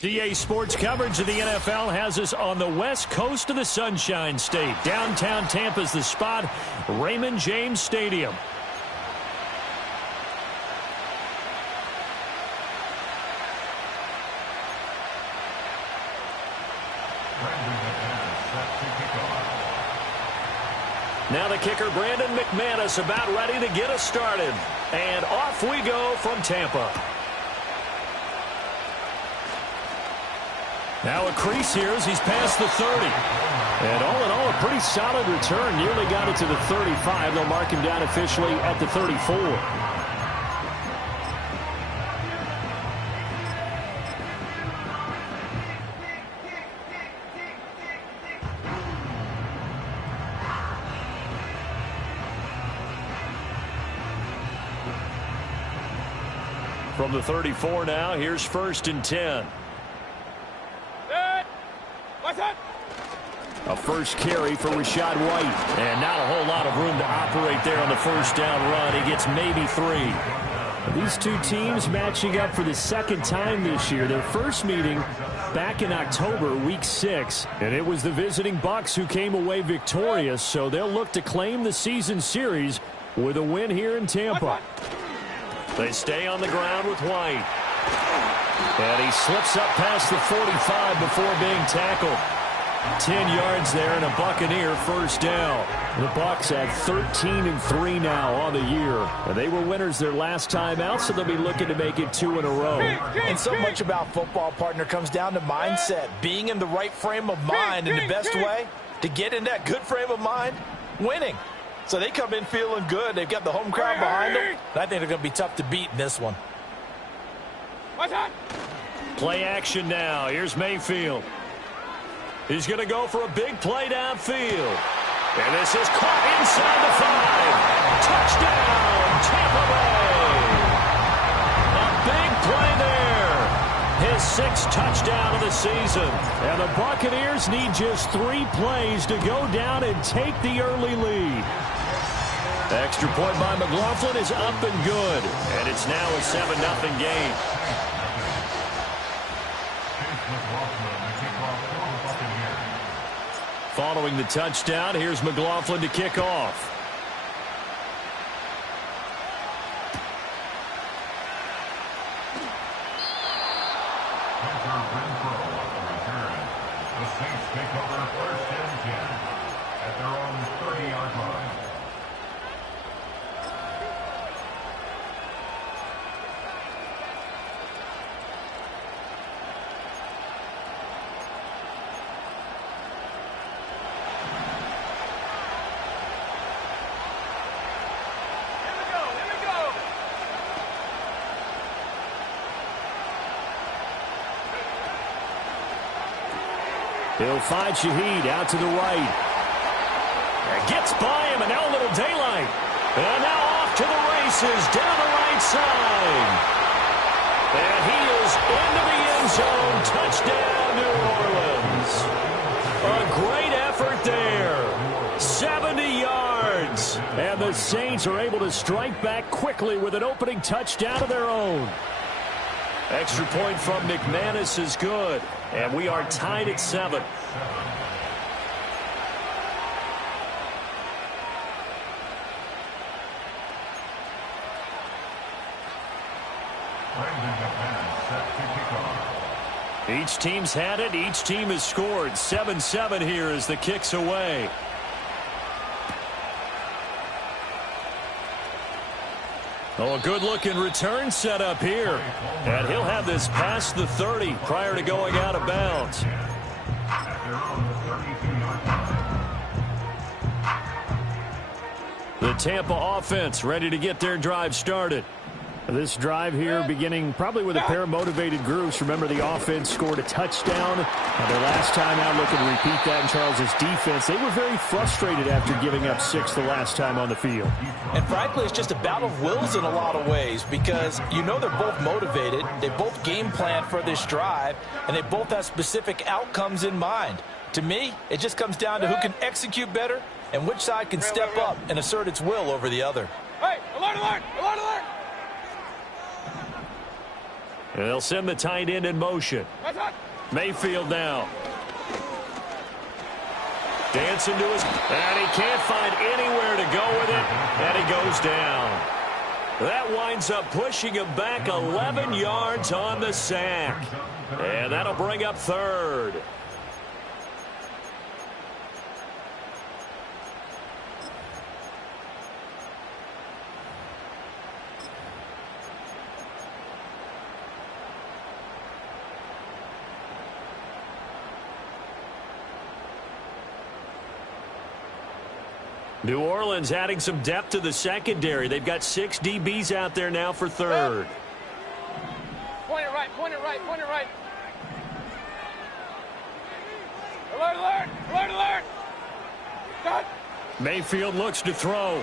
DA Sports coverage of the NFL has us on the west coast of the Sunshine State. Downtown Tampa's the spot, Raymond James Stadium. Now the kicker, Brandon McManus, about ready to get us started. And off we go from Tampa. Now a crease here as he's past the 30. And all in all, a pretty solid return. Nearly got it to the 35. They'll mark him down officially at the 34. From the 34 now, here's 1st and 10. A first carry for Rachaad White. And not a whole lot of room to operate there on the first down run. He gets maybe 3. These two teams matching up for the second time this year. Their first meeting back in October, week 6. And it was the visiting Bucs who came away victorious. So they'll look to claim the season series with a win here in Tampa. They stay on the ground with White. And he slips up past the 45 before being tackled. 10 yards there and a Buccaneer first down. The Bucs at 13-3 now on the year. And they were winners their last time out, so they'll be looking to make it 2 in a row. And so much about football, partner, comes down to mindset. Being in the right frame of mind, and the best way to get in that good frame of mind, winning. So they come in feeling good. They've got the home crowd behind them. I think they're going to be tough to beat in this one. Play action now. Here's Mayfield. He's going to go for a big play downfield. And this is caught inside the 5. Touchdown, Tampa Bay. A big play there. His 6th touchdown of the season. And the Buccaneers need just 3 plays to go down and take the early lead. Extra point by McLaughlin is up and good. And it's now a 7-0 game. Following the touchdown, here's McLaughlin to kick off. The Saints take over 1st and 10 at their own 30-yard line. He'll find Shaheed out to the right. And gets by him, and now a little daylight. And now off to the races down the right side. And he is into the end zone. Touchdown, New Orleans. A great effort there. 70 yards. And the Saints are able to strike back quickly with an opening touchdown of their own. Extra point from McManus is good. And we are tied at 7. Each team's had it. Each team has scored. 7-7 here as the kick's away. Oh, a good-looking return set up here. And he'll have this past the 30 prior to going out of bounds. The Tampa offense ready to get their drive started. This drive here beginning probably with a pair of motivated groups. Remember, the offense scored a touchdown. Their last time out, looking to repeat that in Charles's defense. They were very frustrated after giving up 6 the last time on the field. And frankly, it's just a battle of wills in a lot of ways because you know they're both motivated. They both game plan for this drive, and they both have specific outcomes in mind. To me, it just comes down to who can execute better and which side can step up and assert its will over the other. Hey, alert, alert, alert, alert! And they'll send the tight end in motion. Mayfield now. Dancing to his, and he can't find anywhere to go with it, and he goes down. That winds up pushing him back 11 yards on the sack. And that'll bring up third. New Orleans adding some depth to the secondary. They've got 6 DBs out there now for third. Point it right, point it right, point it right. Alert, alert, alert, alert. Cut. Mayfield looks to throw.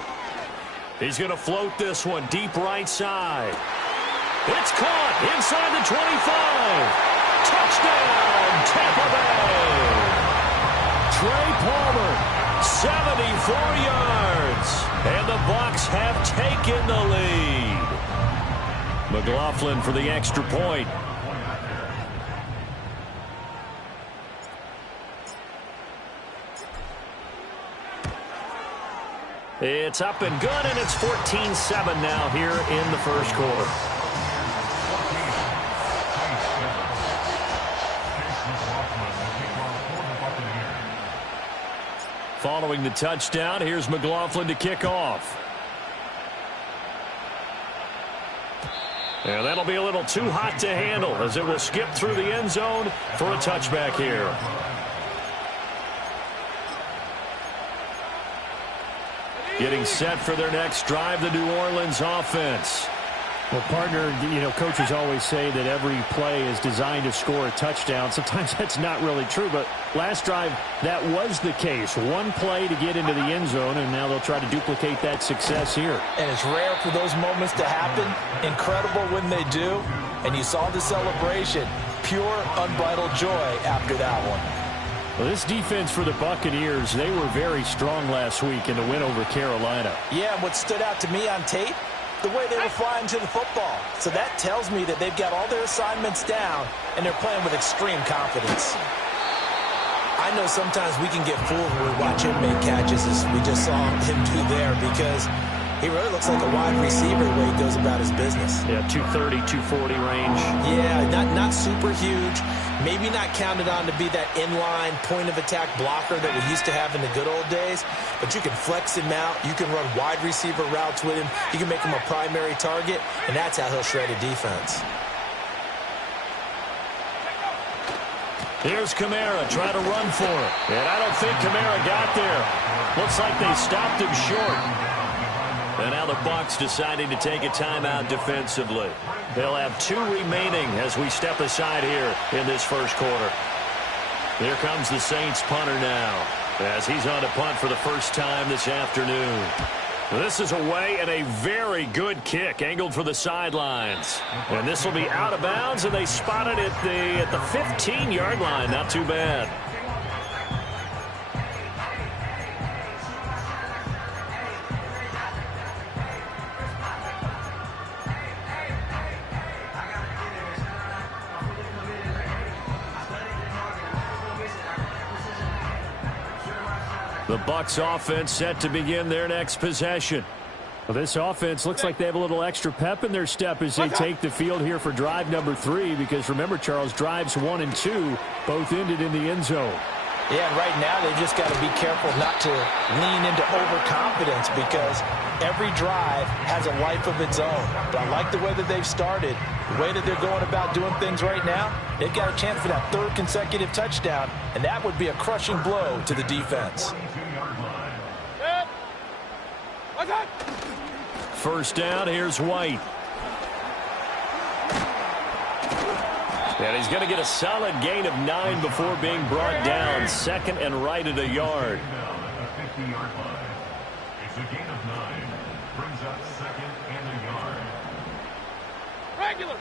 He's going to float this one deep right side. It's caught inside the 25. Touchdown, Tampa Bay. Trey Palmer. 74 yards, and the Bucs have taken the lead. McLaughlin for the extra point. It's up and good, and it's 14-7 now here in the first quarter. Following the touchdown, here's McLaughlin to kick off. And that'll be a little too hot to handle as it will skip through the end zone for a touchback here. Getting set for their next drive, the New Orleans offense. Well, partner, coaches always say that every play is designed to score a touchdown. Sometimes that's not really true, but last drive, that was the case. One play to get into the end zone, and now they'll try to duplicate that success here. And it's rare for those moments to happen. Incredible when they do. And you saw the celebration. Pure, unbridled joy after that one. Well, this defense for the Buccaneers, they were very strong last week in the win over Carolina. Yeah, and what stood out to me on tape, the way they were flying to the football. So that tells me that they've got all their assignments down, and they're playing with extreme confidence. I know sometimes we can get fooled when we watch him make catches, as we just saw him do there, because he really looks like a wide receiver the way he goes about his business. Yeah, 230, 240 range. Yeah, not super huge. Maybe not counted on to be that inline point-of-attack blocker that we used to have in the good old days. But you can flex him out. You can run wide receiver routes with him. You can make him a primary target, and that's how he'll shred a defense. Here's Kamara trying to run for it. And I don't think Kamara got there. Looks like they stopped him short. And now the Bucs deciding to take a timeout defensively. They'll have 2 remaining as we step aside here in this first quarter. Here comes the Saints punter now as he's on to punt for the first time this afternoon. This is away and a very good kick angled for the sidelines. And this will be out of bounds, and they spot it at the 15-yard line. Not too bad. The Bucs offense set to begin their next possession. Well, this offense looks like they have a little extra pep in their step as they take the field here for drive number 3, because remember, Charles, drives 1 and 2 both ended in the end zone. Yeah, and right now they've just got to be careful not to lean into overconfidence, because every drive has a life of its own. But I like the way that they've started, the way that they're going about doing things right now. They've got a chance for that 3rd consecutive touchdown, and that would be a crushing blow to the defense. First down, here's White. And he's going to get a solid gain of 9 before being brought down. Second and right at a yard. It's a gain of 9. Brings up 2nd and a yard. Regular.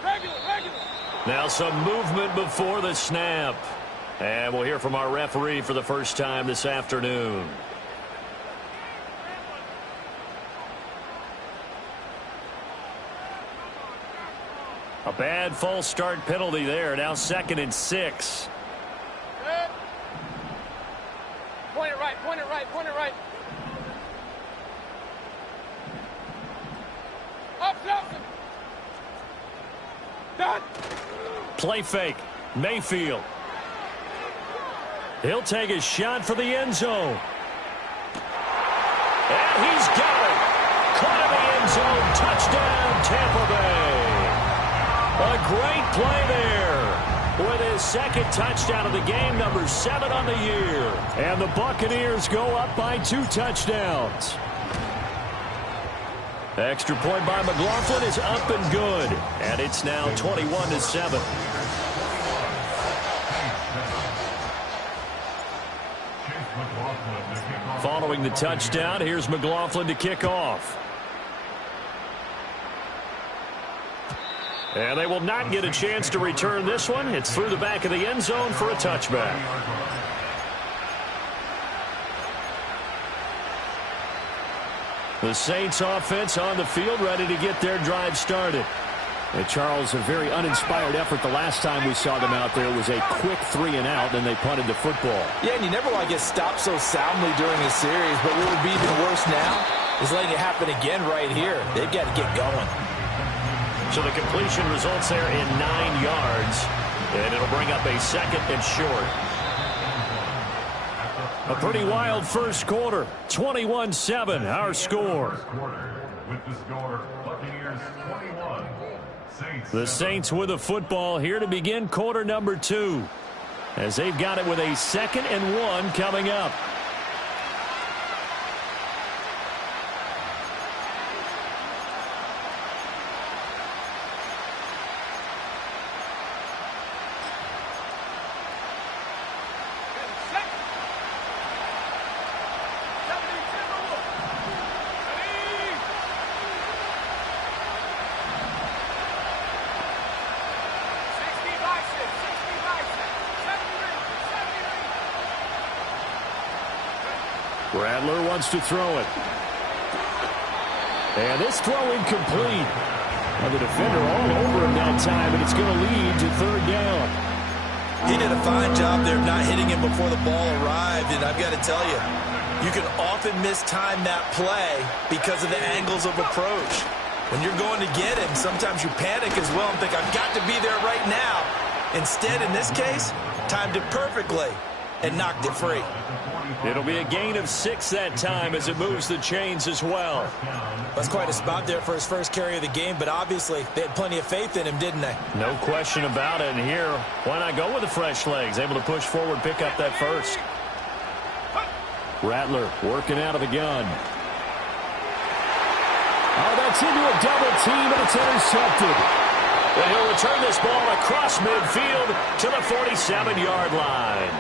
Now some movement before the snap. And we'll hear from our referee for the first time this afternoon. A bad false start penalty there. Now 2nd and 6. Good. Point it right, point it right, point it right. Up, Nelson. Done. Play fake. Mayfield. He'll take a shot for the end zone. And he's got it. Caught in the end zone. Touchdown, Tampa Bay. A great play there. With his 2nd touchdown of the game, number 7 on the year. And the Buccaneers go up by 2 touchdowns. Extra point by McLaughlin is up and good. And it's now 21-7. Following the touchdown, here's McLaughlin to kick off. And they will not get a chance to return this one. It's through the back of the end zone for a touchback. The Saints offense on the field, ready to get their drive started. And Charles, a very uninspired effort the last time we saw them out there. It was a quick 3 and out, and they punted the football. Yeah, and you never want to get stopped so soundly during a series, but what would be even worse now is letting it happen again right here. They've got to get going. So the completion results there in 9 yards, and it'll bring up a 2nd and short. A pretty wild first quarter. 21-7, our score. With the score, Buccaneers 21. The Saints with the football here to begin quarter number 2, as they've got it with a 2nd and 1 coming up. Rattler wants to throw it. And this throw incomplete. And the defender all over him that time, and it's going to lead to 3rd down. He did a fine job there of not hitting him before the ball arrived, and I've got to tell you, you can often mistime that play because of the angles of approach. When you're going to get him, sometimes you panic as well and think, I've got to be there right now. Instead, in this case, timed it perfectly and knocked it free. It'll be a gain of 6 that time as it moves the chains as well. That's quite a spot there for his first carry of the game, but obviously they had plenty of faith in him, didn't they? No question about it. And here, why not go with the fresh legs? Able to push forward, pick up that first. Rattler working out of the gun. Oh, that's into a double team, and it's intercepted. And he'll return this ball across midfield to the 47-yard line.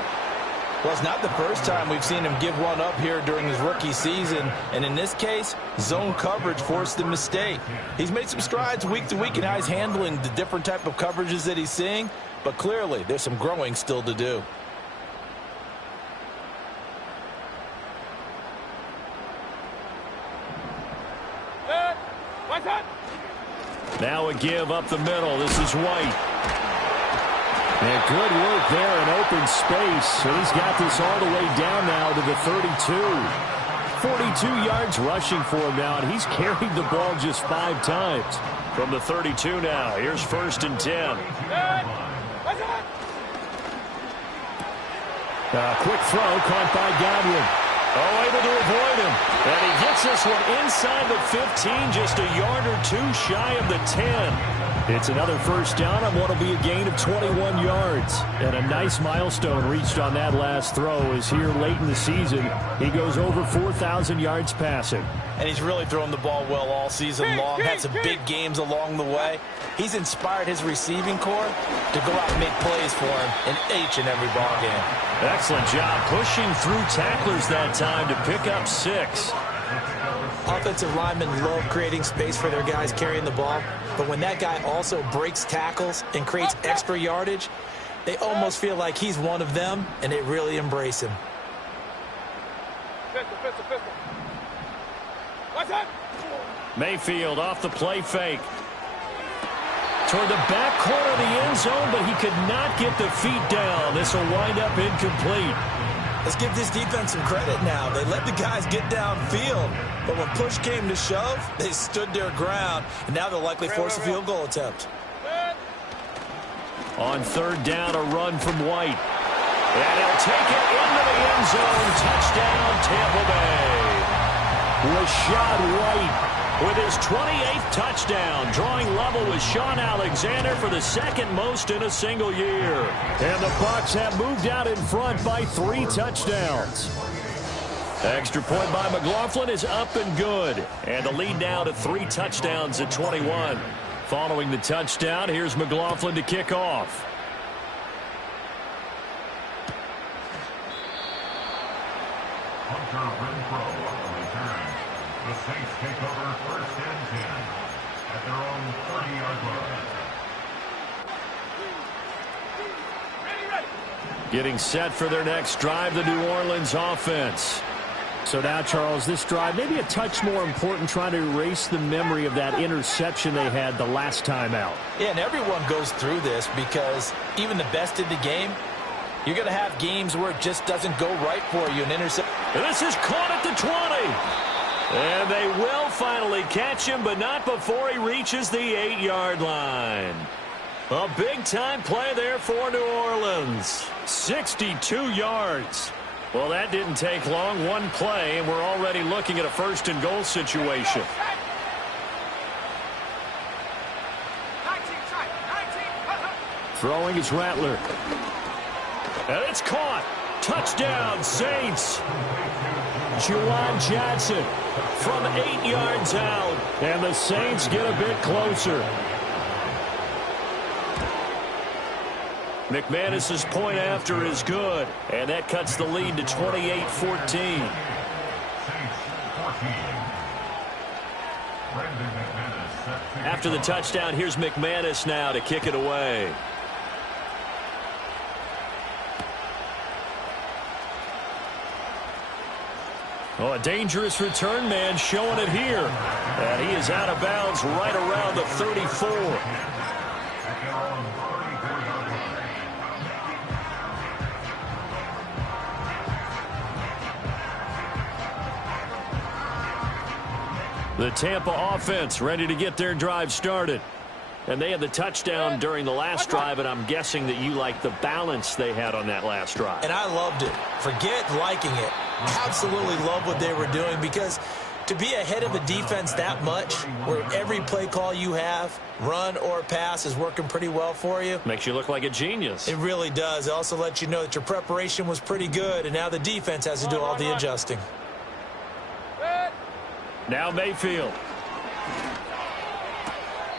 Well, it's not the first time we've seen him give one up here during his rookie season. And in this case, zone coverage forced the mistake. He's made some strides week to week in how he's handling the different type of coverages that he's seeing. But clearly, there's some growing still to do. Now a give up the middle. This is White. And good work there in open space. And he's got this all the way down now to the 32. 42 yards rushing for him now, and he's carried the ball just 5 times. From the 32 now, here's 1st and 10. Quick throw caught by Godwin. Oh, able to avoid him. And he gets this one inside the 15, just a yard or 2 shy of the 10. It's another first down on what will be a gain of 21 yards. And a nice milestone reached on that last throw as here late in the season, he goes over 4,000 yards passing. And he's really thrown the ball well all season long. Had some big games along the way. He's inspired his receiving corps to go out and make plays for him in each and every ball game. Excellent job pushing through tacklers that time to pick up 6. Offensive linemen love creating space for their guys carrying the ball, but when that guy also breaks tackles and creates extra yardage, they almost feel like he's one of them, and they really embrace him. Pistol. Mayfield off the play fake. toward the back corner of the end zone, but he could not get the feet down. This will wind up incomplete. Let's give this defense some credit now. They let the guys get downfield, but when push came to shove, they stood their ground, and now they'll likely force a field goal attempt. On third down, a run from White. And he'll take it into the end zone. Touchdown, Tampa Bay. Rashad White with his 28th touchdown, drawing level with Sean Alexander for the second most in a single year. And the Bucs have moved out in front by 3 touchdowns. Extra point by McLaughlin is up and good. And the lead now to 3 touchdowns at 21. Following the touchdown, here's McLaughlin to kick off. Hunter Renfrow on the return. The Saints take over first and 10 at their own 30-yard line. Getting set for their next drive, the New Orleans offense. So now, Charles, this drive maybe a touch more important, trying to erase the memory of that interception they had the last time out. Yeah, and everyone goes through this because even the best in the game, you're going to have games where it just doesn't go right for you. An interception. This is caught at the 20. And they will finally catch him, but not before he reaches the 8-yard line. A big-time play there for New Orleans. 62 yards. Well, that didn't take long. One play, and we're already looking at a first-and-goal situation. Throwing is Rattler. And it's caught. Touchdown, Saints. Juwan Johnson from 8 yards out. And the Saints get a bit closer. McManus's point after is good. And that cuts the lead to 28-14. After the touchdown, here's McManus now to kick it away. Oh, a dangerous return man showing it here. And he is out of bounds right around the 34. The Tampa offense ready to get their drive started. And they had the touchdown during the last drive, and I'm guessing that you like the balance they had on that last drive. And I loved it. Forget liking it. Absolutely love what they were doing, because to be ahead of a defense that much, where every play call you have, run or pass, is working pretty well for you. Makes you look like a genius. It really does. It also lets you know that your preparation was pretty good, and now the defense has to do all the adjusting. Now Mayfield.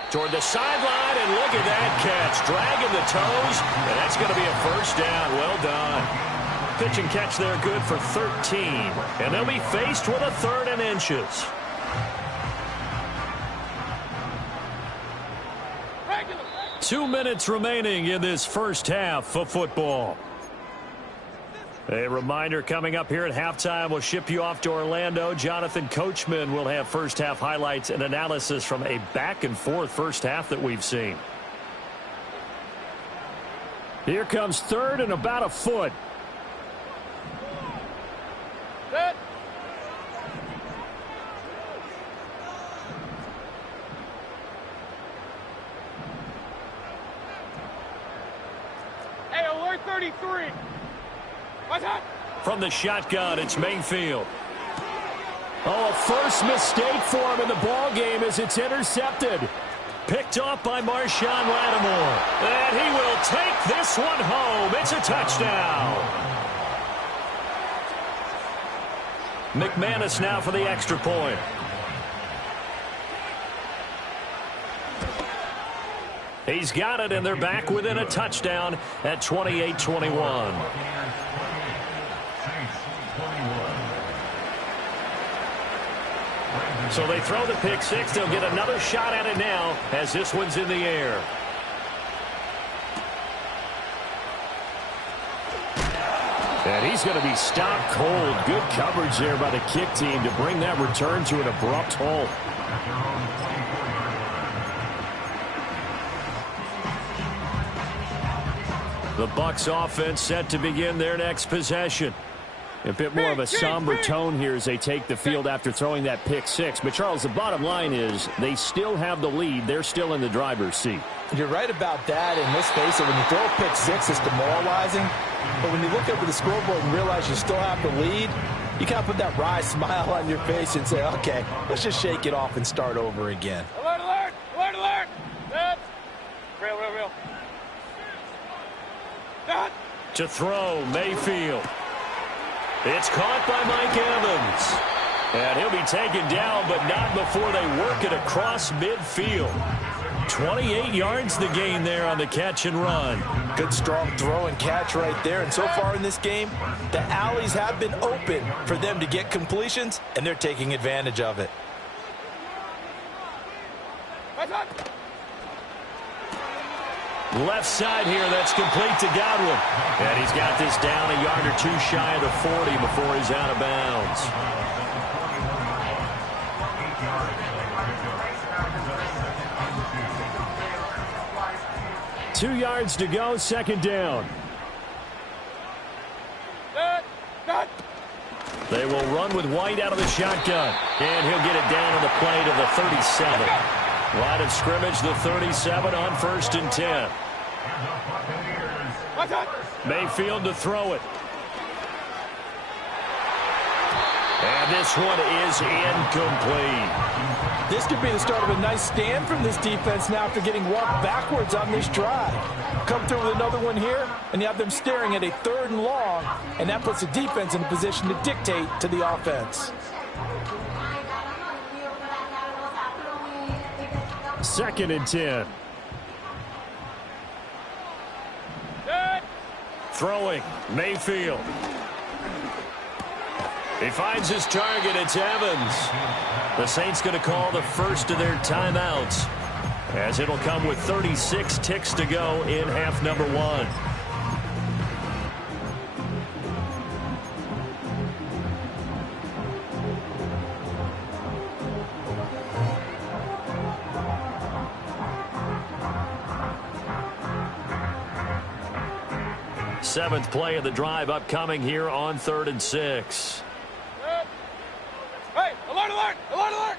Toward the sideline, and look at that catch. Dragging the toes, and that's going to be a first down. Well done. Pitch and catch there, good for 13. And they'll be faced with a 3rd and inches. Regular. 2 minutes remaining in this first half of football. A reminder coming up here at halftime. We'll ship you off to Orlando. Jonathan Coachman will have first half highlights and analysis from a back-and-forth first half that we've seen. Here comes 3rd and about a foot. Set. Hey, alert 33. What's that? From the shotgun, it's Mayfield. Oh, a first mistake for him in the ball game as it's intercepted. Picked off by Marshawn Lattimore. And he will take this one home. It's a touchdown. McManus now for the extra point. He's got it, and they're back within a touchdown at 28-21. So they throw the pick six. They'll get another shot at it now as this one's in the air. And he's going to be stopped cold. Good coverage there by the kick team to bring that return to an abrupt halt. The Bucs offense set to begin their next possession. A bit more of a somber tone here as they take the field after throwing that pick six. But, Charles, the bottom line is they still have the lead. They're still in the driver's seat. You're right about that, and let's face it, when you throw a pick six, it's demoralizing. But when you look up at the scoreboard and realize you still have the lead, you kind of put that wry smile on your face and say, okay, let's just shake it off and start over again. Alert, alert! Alert, alert! That's real, real, real. That. To throw, Mayfield. It's caught by Mike Evans. And he'll be taken down, but not before they work it across midfield. 28 yards the gain there on the catch and run. Good strong throw and catch right there. And so far in this game, the alleys have been open for them to get completions, and they're taking advantage of it. Left side here, that's complete to Godwin. And he's got this down a yard or two shy of the 40 before he's out of bounds. Two yards to go, second down. They will run with White out of the shotgun. And he'll get it down to the play to the 37. Line of scrimmage, the 37 on 1st and 10. Mayfield to throw it. And this one is incomplete. This could be the start of a nice stand from this defense now after getting walked backwards on this drive. Come through with another one here, and you have them staring at a 3rd and long, and that puts the defense in a position to dictate to the offense. 2nd and 10. Throwing, Mayfield. He finds his target, it's Evans. The Saints going to call the first of their timeouts, as it'll come with 36 ticks to go in half number 1. Seventh play of the drive upcoming here on 3rd and 6. Hey, alert, alert, alert, alert!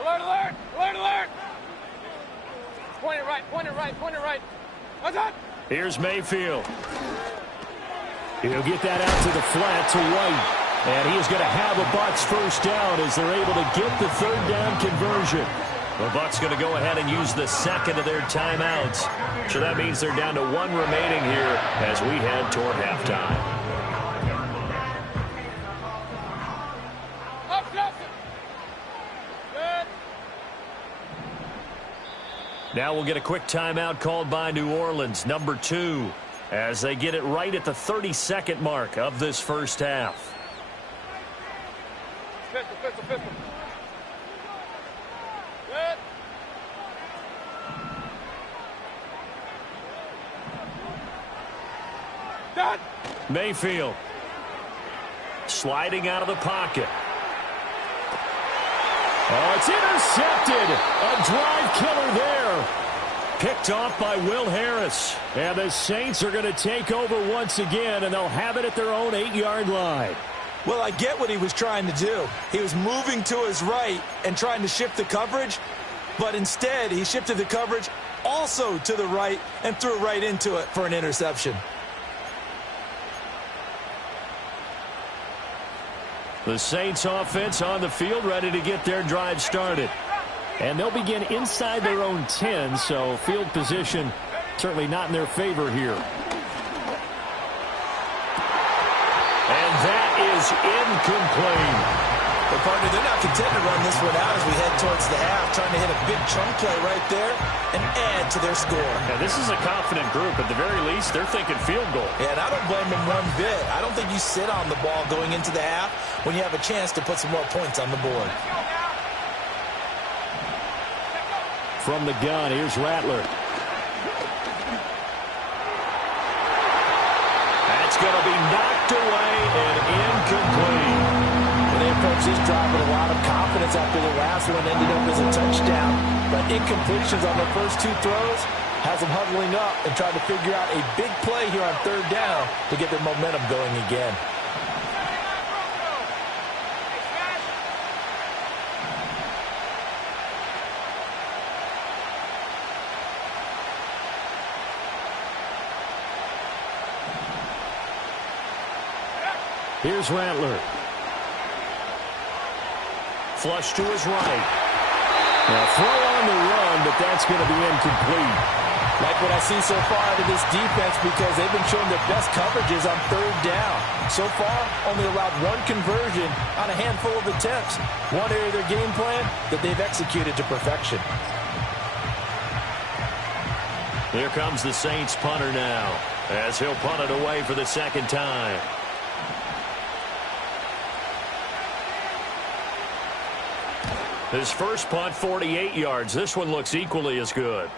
Alert, alert, alert, alert! Point it right, point it right, point it right. What's that? Here's Mayfield. He'll get that out to the flat to White. And he is going to have a Bucs first down as they're able to get the 3rd down conversion. The Bucs going to go ahead and use the second of their timeouts. So that means they're down to 1 remaining here as we head toward halftime. Now we'll get a quick timeout called by New Orleans, number 2, as they get it right at the 32nd mark of this first half. Pistol, pistol, pistol. Good. Done. Mayfield sliding out of the pocket. Oh, it's intercepted. A drive killer there. Picked off by Will Harris. And the Saints are going to take over once again, and they'll have it at their own 8-yard line. Well, I get what he was trying to do. He was moving to his right and trying to shift the coverage, but instead he shifted the coverage also to the right and threw right into it for an interception. The Saints offense on the field ready to get their drive started. And they'll begin inside their own 10, so field position certainly not in their favor here. And that is incomplete. But, partner, they're not content to run this one out as we head towards the half, trying to hit a big chunk play right there and add to their score. Now, this is a confident group. At the very least, they're thinking field goal. Yeah, and I don't blame them one bit. I don't think you sit on the ball going into the half when you have a chance to put some more points on the board. From the gun, here's Rattler. That's going to be knocked away and incomplete. They approached this drive with a lot of confidence after the last one ended up as a touchdown. But incompletions on the first 2 throws has them huddling up and trying to figure out a big play here on 3rd down to get their momentum going again. Here's Rattler. Flush to his right. Now throw on the run, but that's going to be incomplete. Like what I see so far out of this defense because they've been showing their best coverages on 3rd down. So far, only allowed 1 conversion on a handful of attempts. One area of their game plan that they've executed to perfection. Here comes the Saints punter now as he'll punt it away for the 2nd time. His first punt, 48 yards. This one looks equally as good.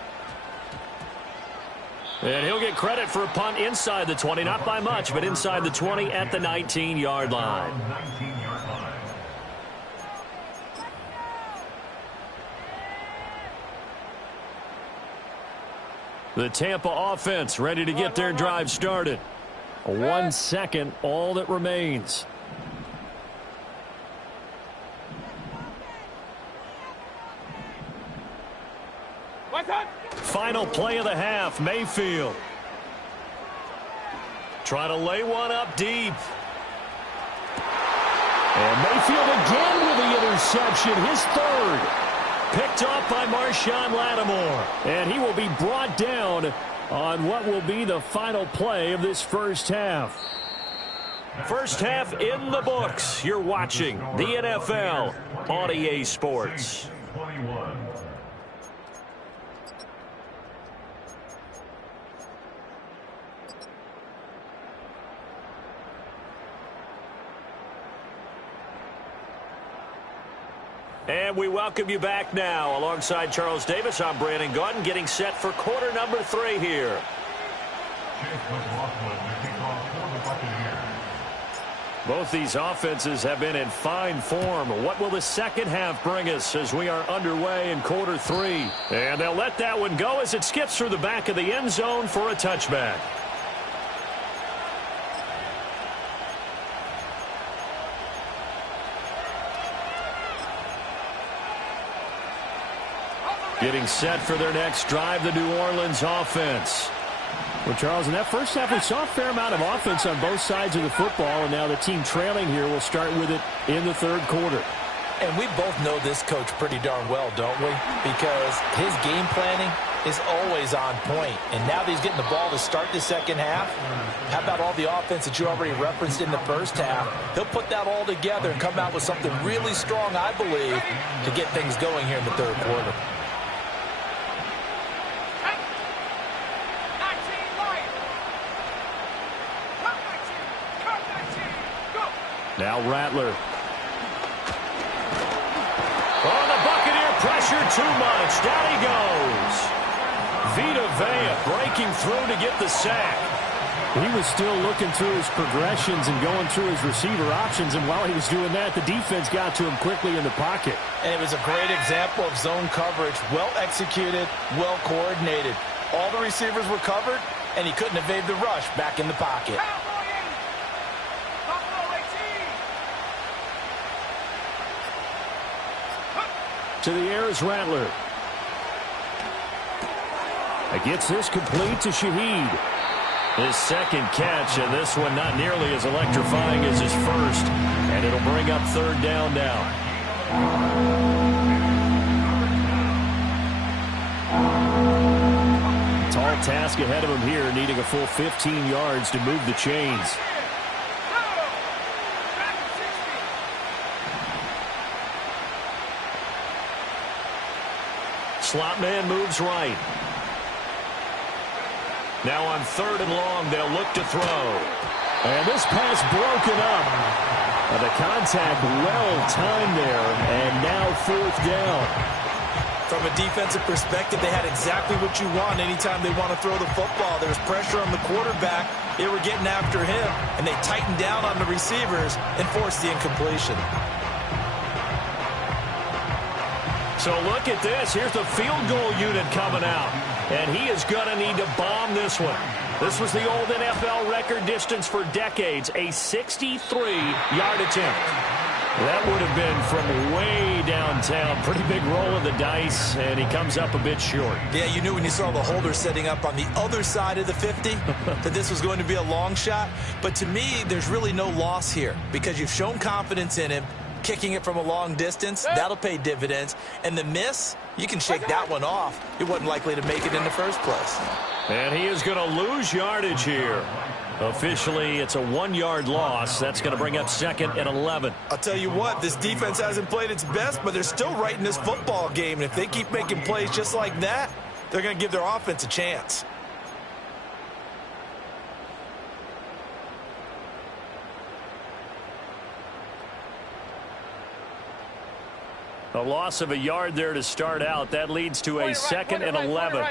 And he'll get credit for a punt inside the 20, not by much, but inside the 20 at the 19-yard line. The Tampa offense ready to get their drive started. 1 second, all that remains. Final play of the half, Mayfield. Trying to lay one up deep. And Mayfield again with the interception, his 3rd. Picked off by Marshawn Lattimore. And he will be brought down on what will be the final play of this first half. First half in the books. You're watching the NFL on EA Sports. And we welcome you back now. Alongside Charles Davis, I'm Brandon Gaudin, getting set for quarter number 3 here. Both these offenses have been in fine form. What will the second half bring us as we are underway in quarter 3? And they'll let that one go as it skips through the back of the end zone for a touchback. Getting set for their next drive, the New Orleans offense. Well, Charles, in that first half, we saw a fair amount of offense on both sides of the football, and now the team trailing here will start with it in the 3rd quarter. And we both know this coach pretty darn well, don't we? Because his game planning is always on point. And now that he's getting the ball to start the second half, how about all the offense that you already referenced in the first half? He'll put that all together and come out with something really strong, I believe, to get things going here in the 3rd quarter. Now Rattler. Oh, the Buccaneer pressure too much. Down he goes. Vita Vea breaking through to get the sack. He was still looking through his progressions and going through his receiver options, and while he was doing that, the defense got to him quickly in the pocket. And it was a great example of zone coverage. Well executed, well coordinated. All the receivers were covered, and he couldn't evade the rush back in the pocket. To the air is Rattler. It gets this complete to Shaheed. His second catch, and this one not nearly as electrifying as his first. And it'll bring up 3rd down now. Tall task ahead of him here, needing a full 15 yards to move the chains. Slot man moves right. Now on 3rd and long, they'll look to throw. And this pass broken up. The contact well timed there, and now 4th down. From a defensive perspective, they had exactly what you want anytime they want to throw the football. There was pressure on the quarterback. They were getting after him, and they tightened down on the receivers and forced the incompletion. So look at this. Here's the field goal unit coming out. And he is going to need to bomb this one. This was the old NFL record distance for decades, a 63-yard attempt. That would have been from way downtown. Pretty big roll of the dice, and he comes up a bit short. Yeah, you knew when you saw the holder setting up on the other side of the 50 that this was going to be a long shot. But to me, there's really no loss here because you've shown confidence in him. Kicking it from a long distance, that'll pay dividends. And the miss, you can shake that one off. It wasn't likely to make it in the first place. And he is going to lose yardage here. Officially, it's a 1-yard loss. That's going to bring up 2nd and 11. I'll tell you what, this defense hasn't played its best, but they're still right in this football game. And if they keep making plays just like that, they're going to give their offense a chance. A loss of a yard there to start out. That leads to a 2nd and 11.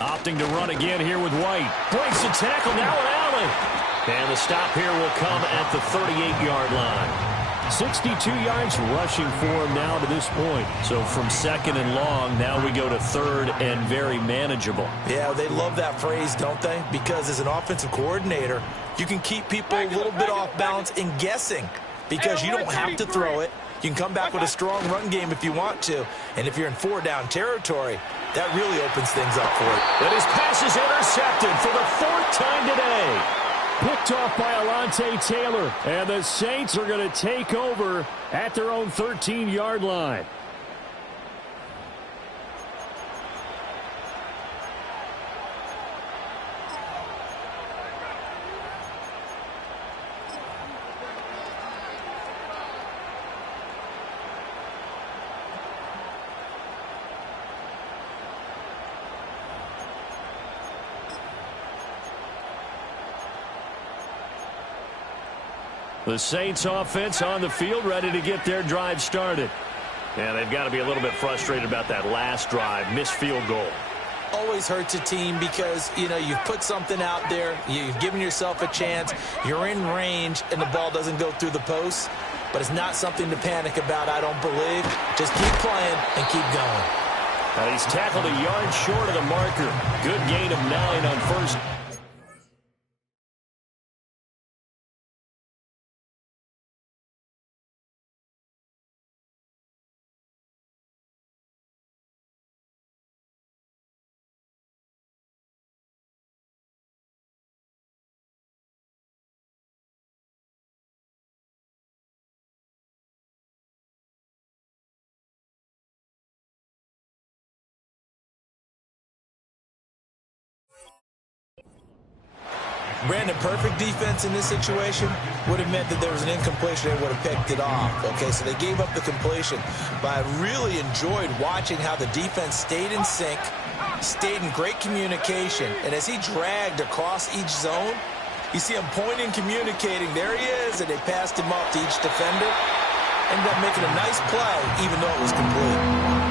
Opting to run again here with White. Breaks the tackle now with Allen. And the stop here will come at the 38-yard line. 62 yards rushing for him now to this point. So from 2nd and long, now we go to 3rd and very manageable. Yeah, they love that phrase, don't they? Because as an offensive coordinator, you can keep people a little bit off balance and guessing. Because you don't have to throw it. You can come back with a strong run game if you want to. And if you're in 4-down territory, that really opens things up for it. And his pass is intercepted for the 4th time today. Picked off by Alontae Taylor. And the Saints are going to take over at their own 13-yard line. The Saints offense on the field, ready to get their drive started. Yeah, they've got to be a little bit frustrated about that last drive, missed field goal. Always hurts a team because, you know, you've put something out there, you've given yourself a chance, you're in range, and the ball doesn't go through the post. But it's not something to panic about, I don't believe. Just keep playing and keep going. He's tackled a yard short of the marker. Good gain of 9 on first. Brandon, perfect defense in this situation would have meant that there was an incompletion. They would have picked it off. Okay, so they gave up the completion. But I really enjoyed watching how the defense stayed in sync, stayed in great communication. And as he dragged across each zone, you see him pointing, communicating. There he is, and they passed him off to each defender. Ended up making a nice play, even though it was complete.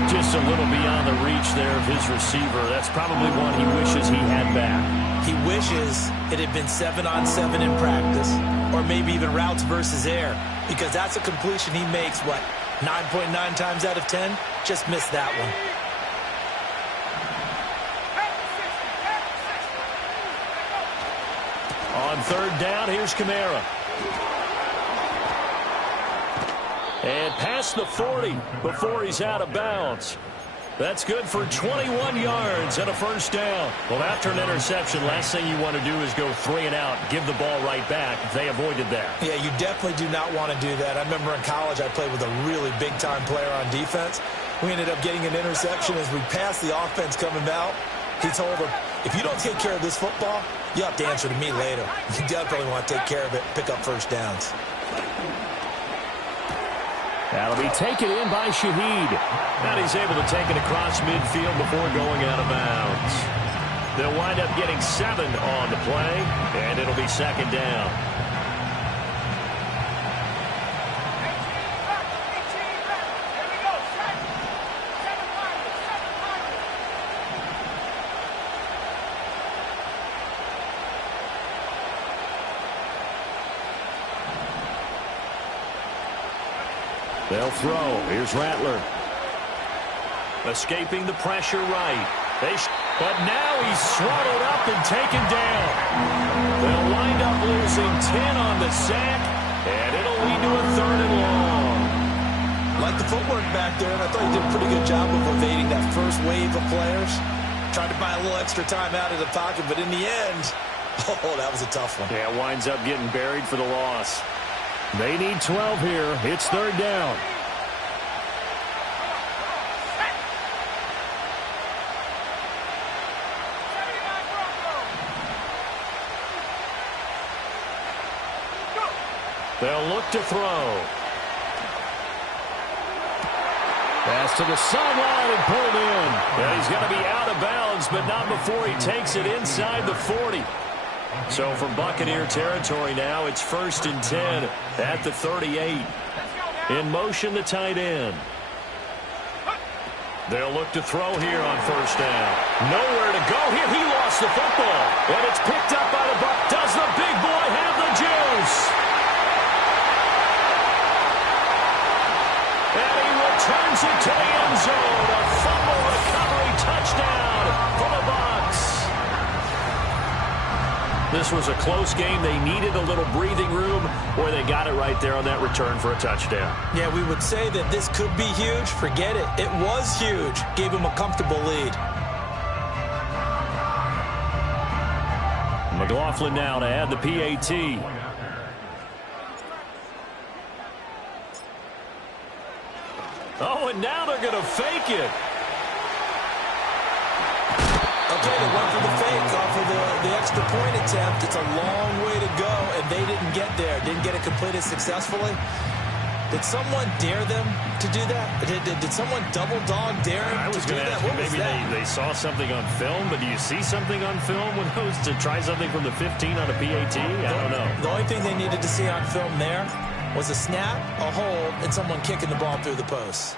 Just a little beyond the reach there of his receiver. That's probably one he wishes he had back. He wishes it had been 7-on-7 in practice, or maybe even routes versus air, because that's a completion he makes, 9.9 times out of 10? Just missed that one. On 3rd down, here's Kamara. And past the 40 before he's out of bounds. That's good for 21 yards and a first down. Well, after an interception, last thing you want to do is go 3 and out, give the ball right back. They avoided that. Yeah, you definitely do not want to do that. I remember in college I played with a really big-time player on defense. We ended up getting an interception as we passed the offense coming out. He told him, if you don't take care of this football, you have to answer to me later. You definitely want to take care of it, pick up first downs. That'll be taken in by Shaheed. And he's able to take it across midfield before going out of bounds. They'll wind up getting 7 on the play, and it'll be 2nd down. They'll throw. Here's Rattler. Escaping the pressure right. But now he's swaddled up and taken down. They'll wind up losing 10 on the sack, and it'll lead to a 3rd and long. Like the footwork back there, and I thought he did a pretty good job of evading that first wave of players. Tried to buy a little extra time out of the pocket, but in the end, oh, that was a tough one. Yeah, winds up getting buried for the loss. They need 12 here. It's 3rd down. They'll look to throw. Pass to the sideline and pulled in. Yeah, he's going to be out of bounds, but not before he takes it inside the 40. So from Buccaneer territory now, it's 1st and 10 at the 38. In motion, the tight end. They'll look to throw here on 1st down. Nowhere to go here. He lost the football. And it's picked up by the Buc. Does the big boy have the juice? And he returns it to the end zone. A fumble recovery touchdown for the Bucs. This was a close game. They needed a little breathing room, or they got it right there on that return for a touchdown. Yeah, we would say that this could be huge. Forget it. It was huge. Gave him a comfortable lead. McLaughlin now to add the PAT. Oh, and now they're going to fake it. Okay, they went for the fake off of the extra point attempt. It's a long way to go, and they didn't get there. Didn't get it completed successfully. Did someone dare them to do that? Did someone double dog dare them to do that? What was that? Maybe they saw something on film, but do you see something on film with those to try something from the 15 on a PAT? I don't know. The only thing they needed to see on film there was a snap, a hold, and someone kicking the ball through the post.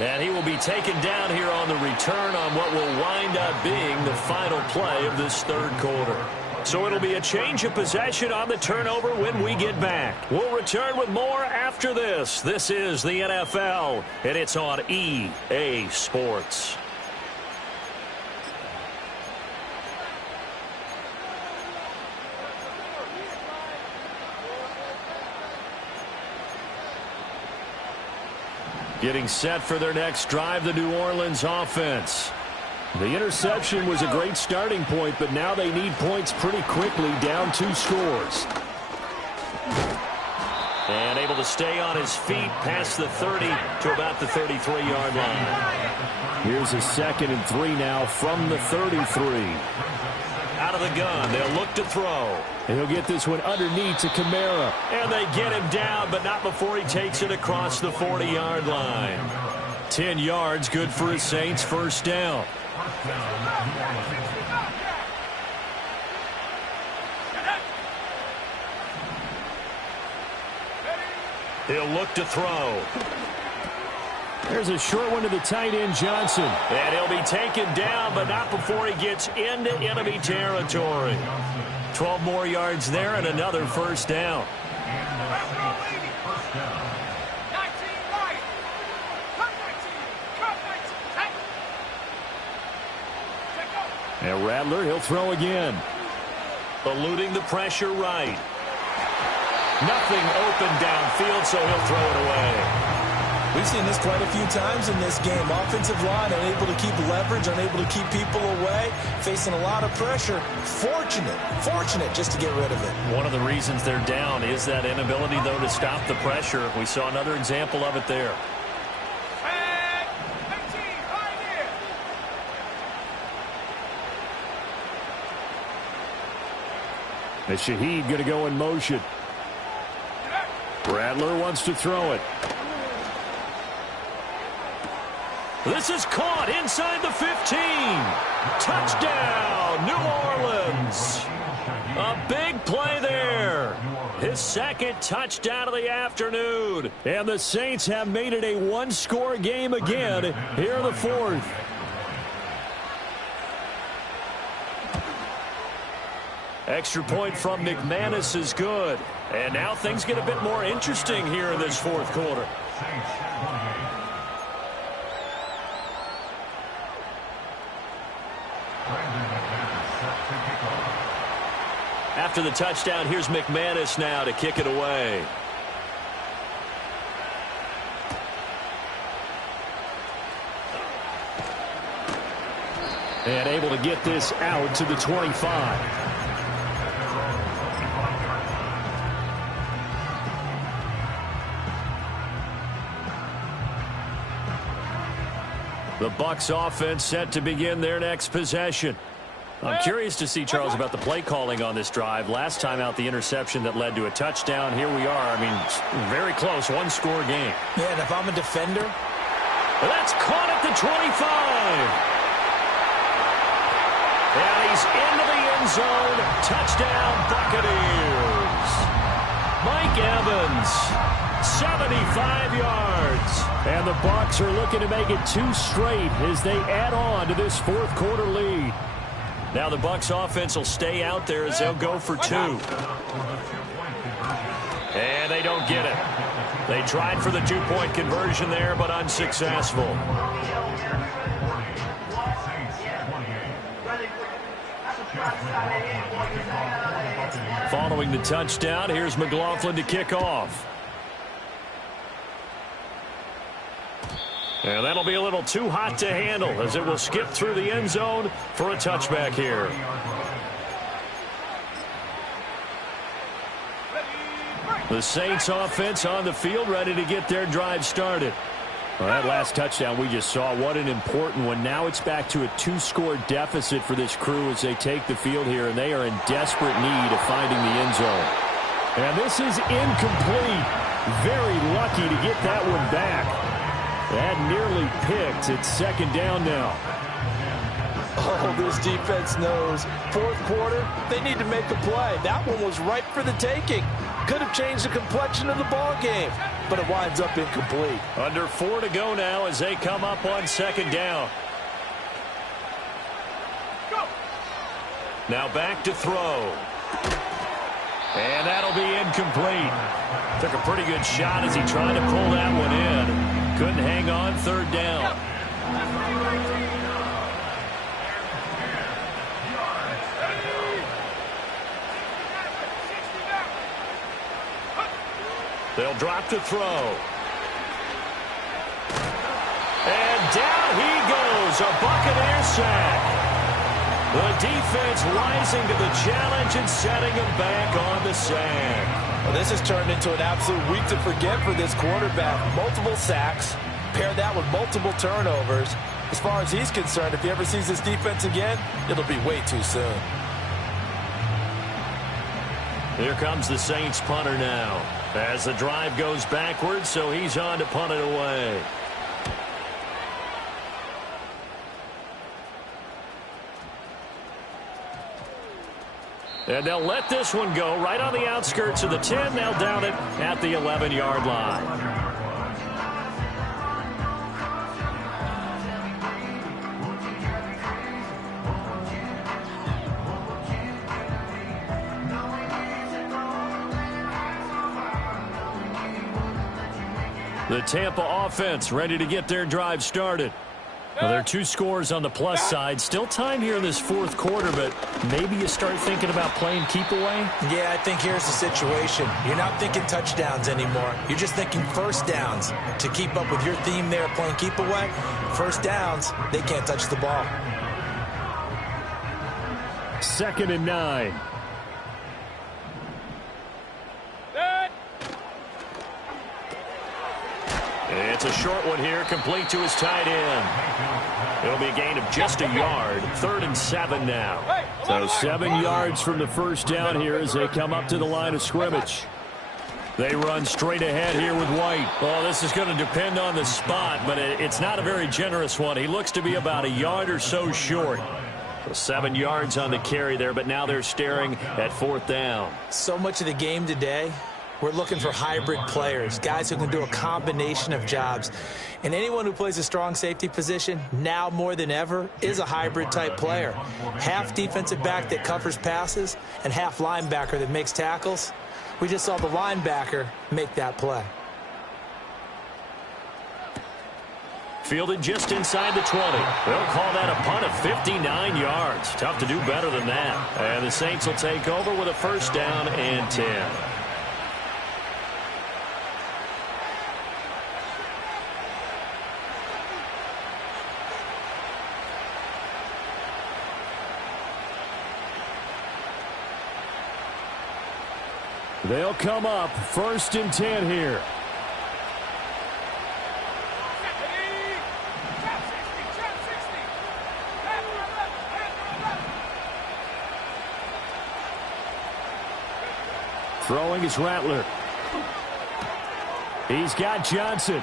And he will be taken down here on the return on what will wind up being the final play of this 3rd quarter. So it'll be a change of possession on the turnover when we get back. We'll return with more after this. This is the NFL, and it's on EA Sports. Getting set for their next drive, the New Orleans offense. The interception was a great starting point, but now they need points pretty quickly, down 2 scores. And able to stay on his feet past the 30 to about the 33-yard line. Here's a 2nd and 3 now from the 33. Out of the gun, they'll look to throw. And he'll get this one underneath to Kamara. And they get him down, but not before he takes it across the 40-yard line. 10 yards, good for his Saints, 1st down. He'll look to throw. There's a short one to the tight end, Johnson. And he'll be taken down, but not before he gets into enemy territory. 12 more yards there and another 1st down. And Rattler, he'll throw again. Eluding the pressure right. Nothing open downfield, so he'll throw it away. We've seen this quite a few times in this game. Offensive line unable to keep leverage, unable to keep people away, facing a lot of pressure. Fortunate just to get rid of it. One of the reasons they're down is that inability, though, to stop the pressure. We saw another example of it there. And Shaheed going to go in motion. Rattler wants to throw it. This is caught inside the 15. Touchdown, New Orleans. A big play there. His 2nd touchdown of the afternoon. And the Saints have made it a 1-score game again here in the 4th. Extra point from McManus is good. And now things get a bit more interesting here in this fourth quarter. After the touchdown, here's McManus now to kick it away. And able to get this out to the 25. The Bucs offense set to begin their next possession. I'm curious to see, Charles, about the play calling on this drive. Last time out, the interception that led to a touchdown. Here we are. I mean, very close, one-score game. Yeah, and if I'm a defender, that's caught at the 25. And he's into the end zone. Touchdown, Buccaneers. Mike Evans, 75 yards. And the Bucs are looking to make it 2 straight as they add on to this fourth quarter lead. Now the Bucs offense will stay out there as they'll go for 2. And they don't get it. They tried for the 2-point conversion there, but unsuccessful. Following the touchdown, here's McLaughlin to kick off. And that'll be a little too hot to handle as it will skip through the end zone for a touchback here. The Saints offense on the field ready to get their drive started. Well, that last touchdown we just saw, what an important one. Now it's back to a 2-score deficit for this crew as they take the field here, and they are in desperate need of finding the end zone. And this is incomplete. Very lucky to get that one back. That nearly picked. It's second down now. Oh, this defense knows. Fourth quarter, they need to make a play. That one was ripe for the taking. Could have changed the complexion of the ball game, but it winds up incomplete. Under 4 to go now as they come up on second down. Go. Now back to throw. And that'll be incomplete. Took a pretty good shot as he tried to pull that one in. Couldn't hang on, third down. They'll drop to throw. And down he goes, a Buccaneer sack. The defense rising to the challenge and setting him back on the sack. Well, this has turned into an absolute week to forget for this quarterback. Multiple sacks, pair that with multiple turnovers. As far as he's concerned, if he ever sees this defense again, it'll be way too soon. Here comes the Saints punter now. As the drive goes backwards, so he's on to punt it away. And they'll let this one go right on the outskirts of the 10. They'll down it at the 11-yard line. The Tampa offense ready to get their drive started. Well, there are 2 scores on the plus side. Still time here in this fourth quarter, but maybe you start thinking about playing keep away? Yeah, I think here's the situation. You're not thinking touchdowns anymore. You're just thinking first downs. To keep up with your theme there, playing keep away, first downs, they can't touch the ball. 2nd and 9. It's a short one here, complete to his tight end. It'll be a gain of just a yard. 3rd and 7 now. So 7 yards from the first down here as they come up to the line of scrimmage. They run straight ahead here with White. Well, this is going to depend on the spot, but it's not a very generous one. He looks to be about a yard or so short. So 7 yards on the carry there, but now they're staring at 4th down. So much of the game today We're looking for hybrid players, guys who can do a combination of jobs. And anyone who plays a strong safety position, now more than ever, is a hybrid-type player. Half defensive back that covers passes and half linebacker that makes tackles. We just saw the linebacker make that play. Fielded just inside the 20. They'll call that a punt of 59 yards. Tough to do better than that. And the Saints will take over with a first down and 10. They'll come up first and 10 here. Throwing is Rattler. He's got Johnson.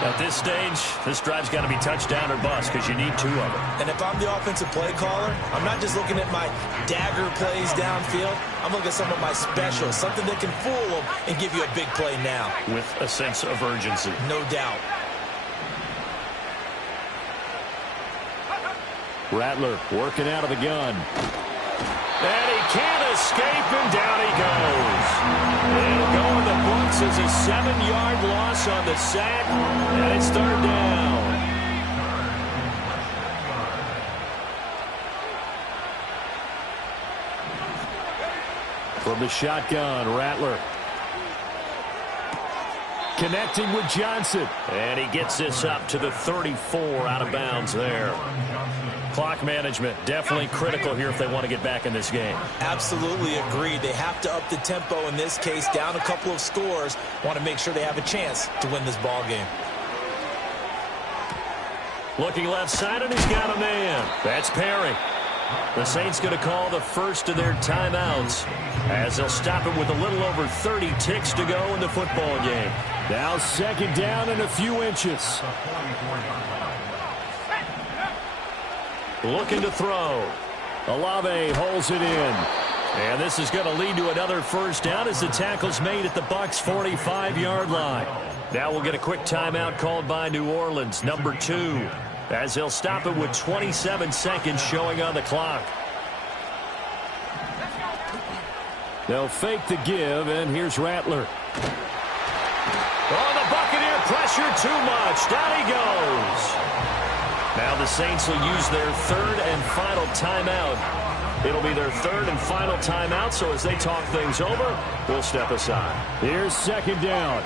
At this stage, this drive's got to be touchdown or bust because you need 2 of them. And if I'm the offensive play caller, I'm not just looking at my dagger plays downfield. I'm looking at some of my specials, something that can fool them and give you a big play now. With a sense of urgency. No doubt. Rattler working out of the gun. And he can't escape, and down he goes. It'll go in the books as a 7-yard loss on the sack, and it's 3rd down. From the shotgun, Rattler. Connecting with Johnson. And he gets this up to the 34 out of bounds there. Clock management definitely critical here if they want to get back in this game. Absolutely agreed. They have to up the tempo in this case, down a couple of scores. Want to make sure they have a chance to win this ball game. Looking left side, and he's got a man. That's Perry. The Saints going to call the first of their timeouts as they'll stop it with a little over 30 ticks to go in the football game. Now 2nd down and a few inches. Looking to throw. Olave holds it in. And this is going to lead to another first down as the tackle's made at the Bucs' 45-yard line. Now we'll get a quick timeout called by New Orleans, number 2, as they'll stop it with 27 seconds showing on the clock. They'll fake the give, and here's Rattler. Oh, the Buccaneer pressure too much. Down he goes. Now the Saints will use their 3rd and final timeout. It'll be their 3rd and final timeout, so as they talk things over, we'll step aside. Here's 2nd down.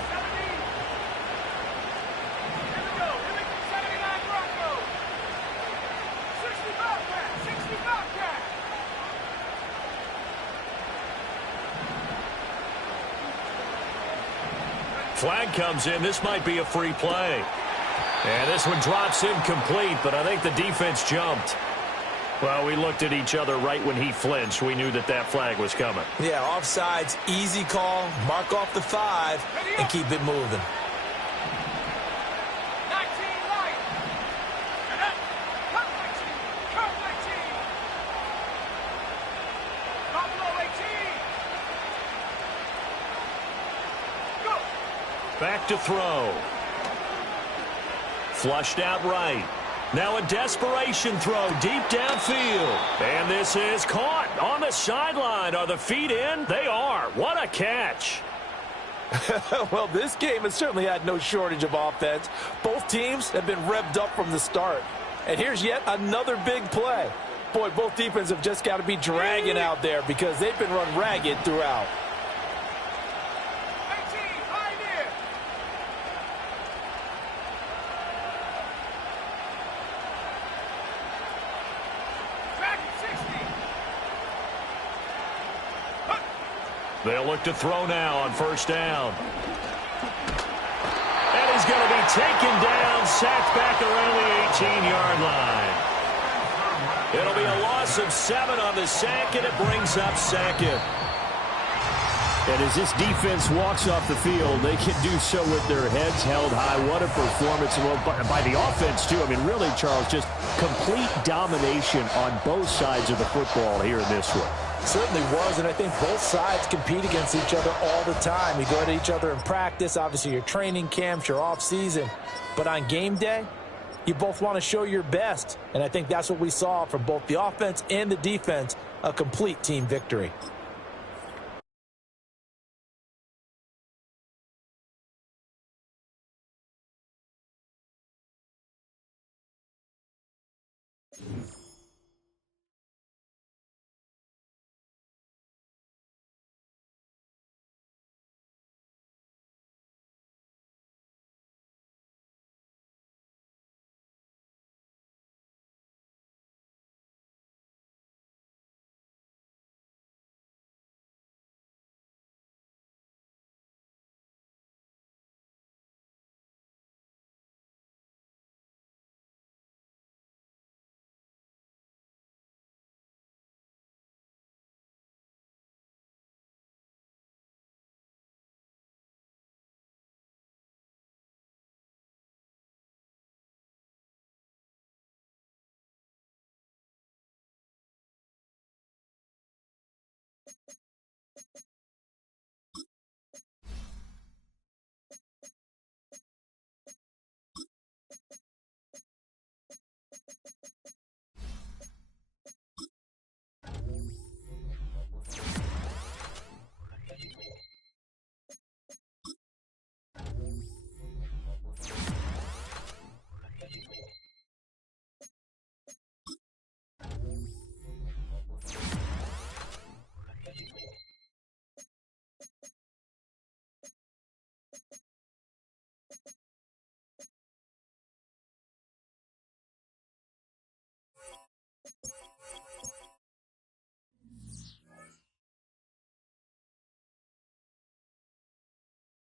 Flag comes in. This might be a free play. And this one drops incomplete, but I think the defense jumped. Well, we looked at each other right when he flinched. We knew that that flag was coming. Yeah, offsides, easy call. Mark off the 5 and keep it moving. Back to throw. Flushed out right. Now a desperation throw deep downfield. And this is caught on the sideline. Are the feet in? They are. What a catch. Well, this game has certainly had no shortage of offense. Both teams have been revved up from the start. And here's yet another big play. Boy, both defenses have just got to be dragging out there because they've been run ragged throughout. They'll look to throw now on first down. And he's going to be taken down, sacked back around the 18-yard line. It'll be a loss of 7 on the sack, and it brings up 2nd. And as this defense walks off the field, they can do so with their heads held high. What a performance by the offense, too. I mean, really, Charles, just complete domination on both sides of the football here in this one. Certainly was, and I think both sides compete against each other all the time. You go at each other in practice, obviously your training camps, your off-season. But on game day, you both want to show your best. And I think that's what we saw from both the offense and the defense, a complete team victory.